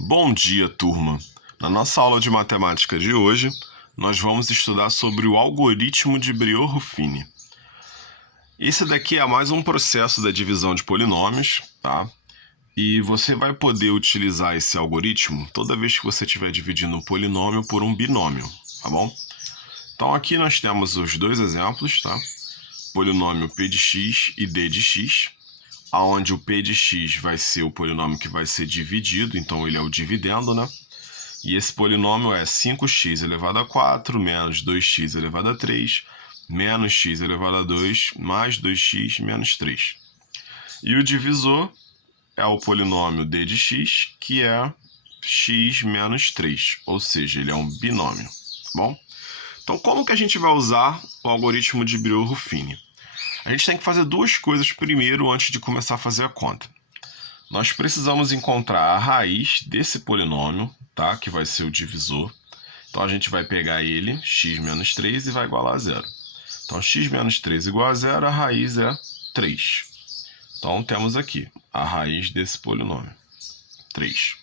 Bom dia, turma! Na nossa aula de matemática de hoje, nós vamos estudar sobre o algoritmo de Briot-Ruffini. Esse daqui é mais um processo da divisão de polinômios, tá? E você vai poder utilizar esse algoritmo toda vez que você estiver dividindo um polinômio por um binômio, tá bom? Então aqui nós temos os dois exemplos, tá? Polinômio p de x e d de x, onde o p de x vai ser o polinômio que vai ser dividido, então ele é o dividendo, né? E esse polinômio é 5x elevado a 4 menos 2x elevado a 3 menos x elevado a 2 mais 2x menos 3. E o divisor é o polinômio d de x, que é x menos 3, ou seja, ele é um binômio, tá bom? Então, como que a gente vai usar o algoritmo de Briot-Ruffini? A gente tem que fazer duas coisas primeiro antes de começar a fazer a conta. Nós precisamos encontrar a raiz desse polinômio, tá? Que vai ser o divisor. Então, a gente vai pegar ele, x menos 3, e vai igualar a zero. Então, x menos 3 igual a zero, a raiz é 3. Então, temos aqui a raiz desse polinômio, 3.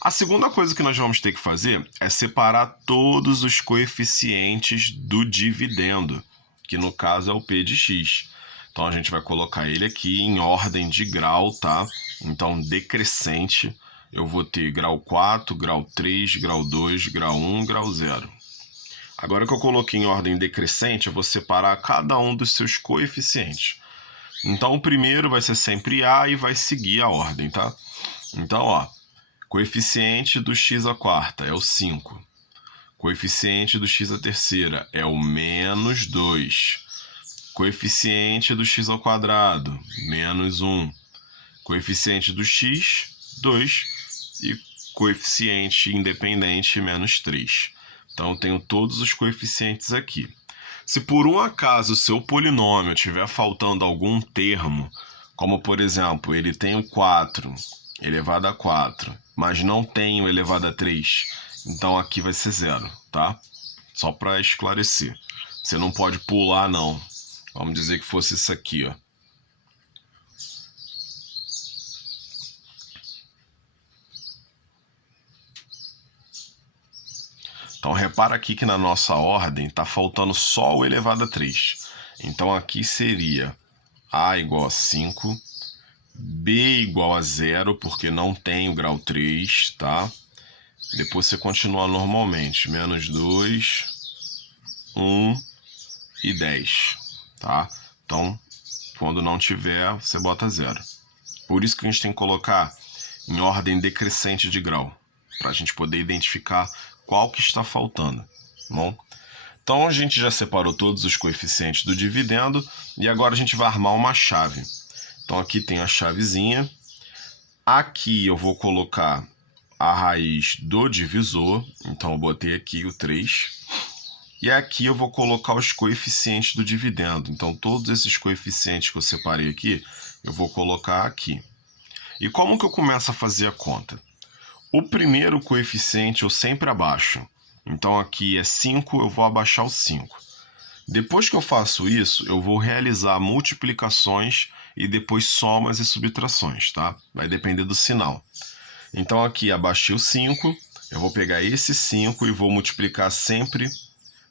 A segunda coisa que nós vamos ter que fazer é separar todos os coeficientes do dividendo, que no caso é o p de x. Então, a gente vai colocar ele aqui em ordem de grau, tá? Então, decrescente, eu vou ter grau 4, grau 3, grau 2, grau 1, grau 0. Agora que eu coloquei em ordem decrescente, eu vou separar cada um dos seus coeficientes. Então, o primeiro vai ser sempre A e vai seguir a ordem, tá? Então, ó, coeficiente do x à quarta é o 5. Coeficiente do x à terceira é o menos 2. Coeficiente do x ao quadrado, menos 1. Coeficiente do x, 2. E coeficiente independente, menos 3. Então, eu tenho todos os coeficientes aqui. Se por um acaso o seu polinômio estiver faltando algum termo, como por exemplo, ele tem o 4 elevado a 4, mas não tem o elevado a 3, então aqui vai ser 0, tá? Só para esclarecer. Você não pode pular, não. Vamos dizer que fosse isso aqui, ó. Então, repara aqui que na nossa ordem está faltando só o elevado a 3. Então, aqui seria A igual a 5, B igual a 0, porque não tem o grau 3, tá? Depois você continua normalmente, menos 2, 1 e 10, tá? Então, quando não tiver, você bota 0. Por isso que a gente tem que colocar em ordem decrescente de grau, para a gente poder identificar qual que está faltando, tá bom? Então, a gente já separou todos os coeficientes do dividendo e agora a gente vai armar uma chave. Então, aqui tem a chavezinha. Aqui eu vou colocar a raiz do divisor, então eu botei aqui o 3. E aqui eu vou colocar os coeficientes do dividendo. Então, todos esses coeficientes que eu separei aqui, eu vou colocar aqui. E como que eu começo a fazer a conta? O primeiro coeficiente eu sempre abaixo. Então, aqui é 5, eu vou abaixar o 5. Depois que eu faço isso, eu vou realizar multiplicações e depois somas e subtrações, tá? Vai depender do sinal. Então, aqui abaixei o 5, eu vou pegar esse 5 e vou multiplicar sempre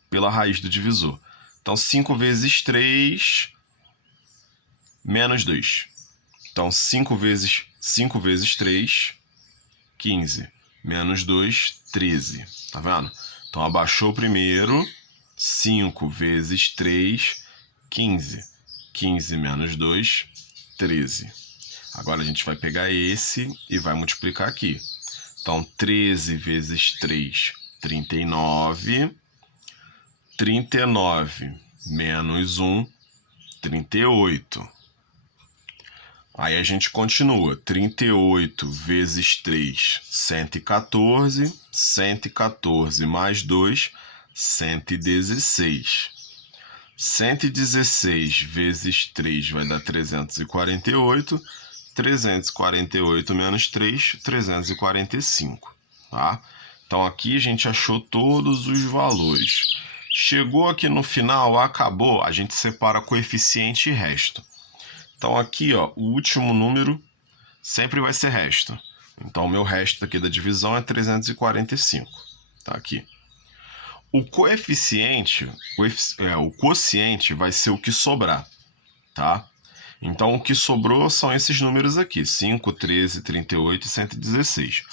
pela raiz do divisor. Então, 5 vezes 3, menos 2. Então, 5 vezes 3, 15. Menos 2, 13. Tá vendo? Então, abaixou o primeiro. 5 vezes 3, 15. 15 menos 2, 13. Agora, a gente vai pegar esse e vai multiplicar aqui. Então, 13 vezes 3, 39. 39 menos 1, 38. Aí a gente continua. 38 vezes 3, 114. 114 mais 2, 116. 116 vezes 3 vai dar 348. 348 menos 3, 345. Tá? Então aqui a gente achou todos os valores. Chegou aqui no final, acabou, a gente separa coeficiente e resto. Então aqui, ó, o último número sempre vai ser resto. Então, o meu resto aqui da divisão é 345. Tá aqui. O quociente vai ser o que sobrar, tá? Então, o que sobrou são esses números aqui, 5, 13, 38 e 116.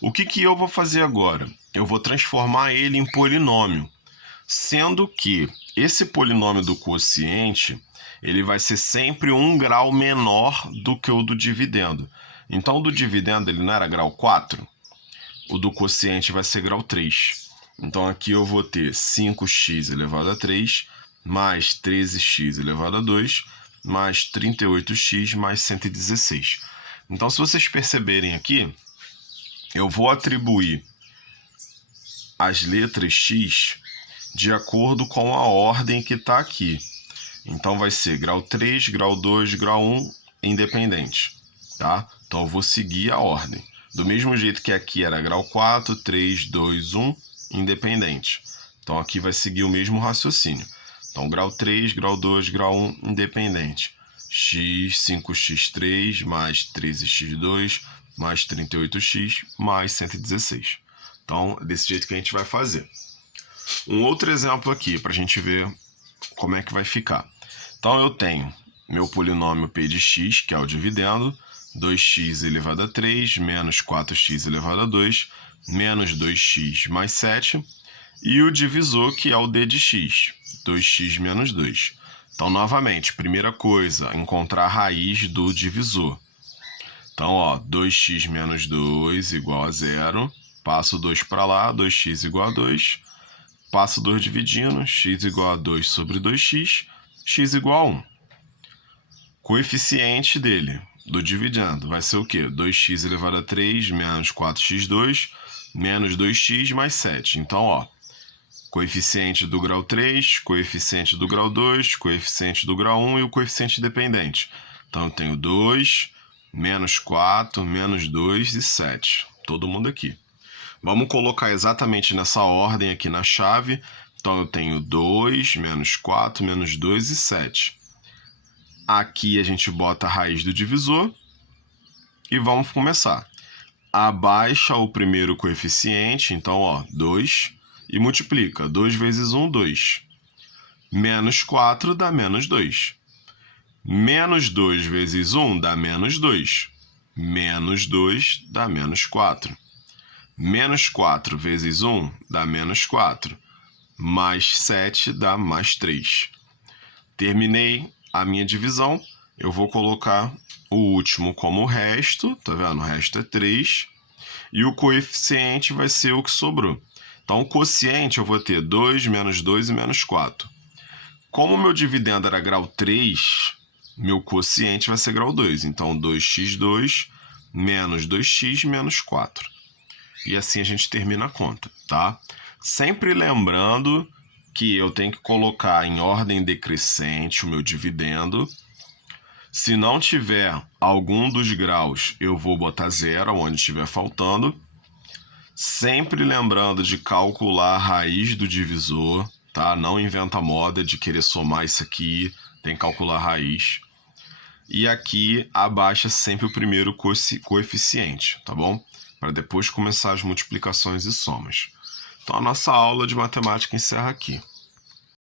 O que eu vou fazer agora? Eu vou transformar ele em polinômio, sendo que esse polinômio do quociente, ele vai ser sempre 1 grau menor do que o do dividendo. Então, o do dividendo ele não era grau 4? O do quociente vai ser grau 3. Então, aqui eu vou ter 5x elevado a 3, mais 13x elevado a 2, mais 38x mais 116. Então, se vocês perceberem aqui, eu vou atribuir as letras x de acordo com a ordem que está aqui. Então, vai ser grau 3, grau 2, grau 1, independente, tá? Então, eu vou seguir a ordem. Do mesmo jeito que aqui era grau 4, 3, 2, 1, independente. Então, aqui vai seguir o mesmo raciocínio. Então, grau 3, grau 2, grau 1, independente. X, 5x3, mais 13x2, mais 38x, mais 116. Então, é desse jeito que a gente vai fazer. Um outro exemplo aqui, para a gente ver como é que vai ficar. Então, eu tenho meu polinômio p de x, que é o dividendo, 2x elevado a 3, menos 4x elevado a 2, menos 2x mais 7, e o divisor, que é o d de x, 2x menos 2. Então, novamente, primeira coisa, encontrar a raiz do divisor. Então, 2x menos 2 igual a 0, passo 2 para lá, 2x igual a 2, passo 2 dividindo, x igual a 2 sobre 2x, x igual a 1. Coeficiente dele, do dividendo, vai ser o quê? 2x elevado a 3 menos 4x2 menos 2x mais 7. Então, coeficiente do grau 3, coeficiente do grau 2, coeficiente do grau 1 e o coeficiente dependente. Então, eu tenho 2, menos 4, menos 2 e 7. Todo mundo aqui. Vamos colocar exatamente nessa ordem aqui na chave. Então, eu tenho 2, menos 4, menos 2 e 7. Aqui a gente bota a raiz do divisor e vamos começar. Abaixa o primeiro coeficiente, então, 2, e multiplica. 2 vezes 1, 2. Menos 4 dá menos 2. Menos 2 vezes 1 dá menos 2. Menos 2 dá menos 4. Menos 4 vezes 1 dá menos 4. Mais 7 dá mais 3. Terminei a minha divisão. Eu vou colocar o último como resto. Tá vendo? O resto é 3. E o coeficiente vai ser o que sobrou. Então, o quociente eu vou ter 2, menos 2 e menos 4. Como o meu dividendo era grau 3, meu quociente vai ser grau 2. Então, 2x2 menos 2x menos 4. E assim a gente termina a conta, tá? Sempre lembrando que eu tenho que colocar em ordem decrescente o meu dividendo. Se não tiver algum dos graus, eu vou botar 0 onde estiver faltando. Sempre lembrando de calcular a raiz do divisor, tá? Não inventa moda de querer somar isso aqui, tem que calcular a raiz. E aqui abaixa sempre o primeiro coeficiente, tá bom? Para depois começar as multiplicações e somas. Então a nossa aula de matemática encerra aqui.